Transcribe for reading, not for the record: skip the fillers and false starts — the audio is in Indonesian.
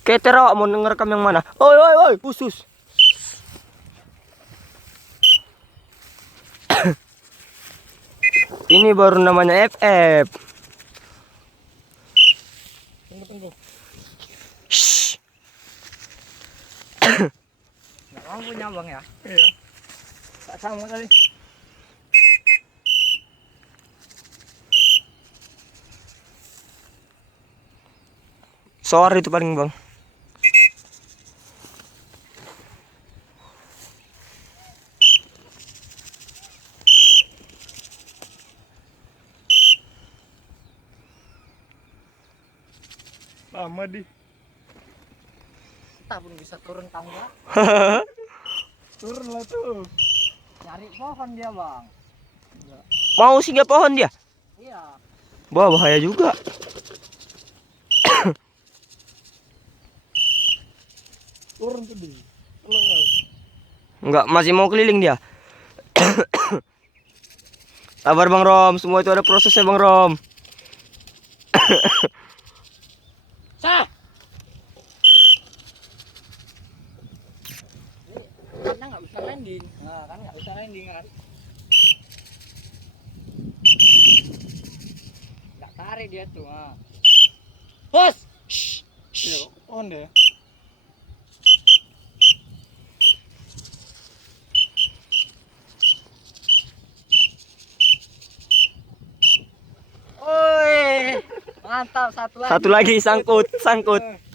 Ketera mau ngerekam yang mana? Oi oi oi, khusus. Ini baru namanya FF. Tunggu. Shh. Nggak mau punya bang ya? Iya. Tak sama tadi. Soar itu paling bang. Lama di. Kita pun bisa turun tangga. Turun lah tuh. Nyari pohon dia bang. Mau singgah pohon dia? Iya. Wah bahaya juga. Turun tuh di. Tolong. Enggak, masih mau keliling dia. Sabar Bang Rom, semua itu ada prosesnya Bang Rom. Sah. Karena nggak bisa landing. Nah kan nggak bisa landing kan. Nggak tarik dia tuh. Nah. Bos. Iya, pohon deh. Oi. Mantap satu lagi. Satu lagi sangkut.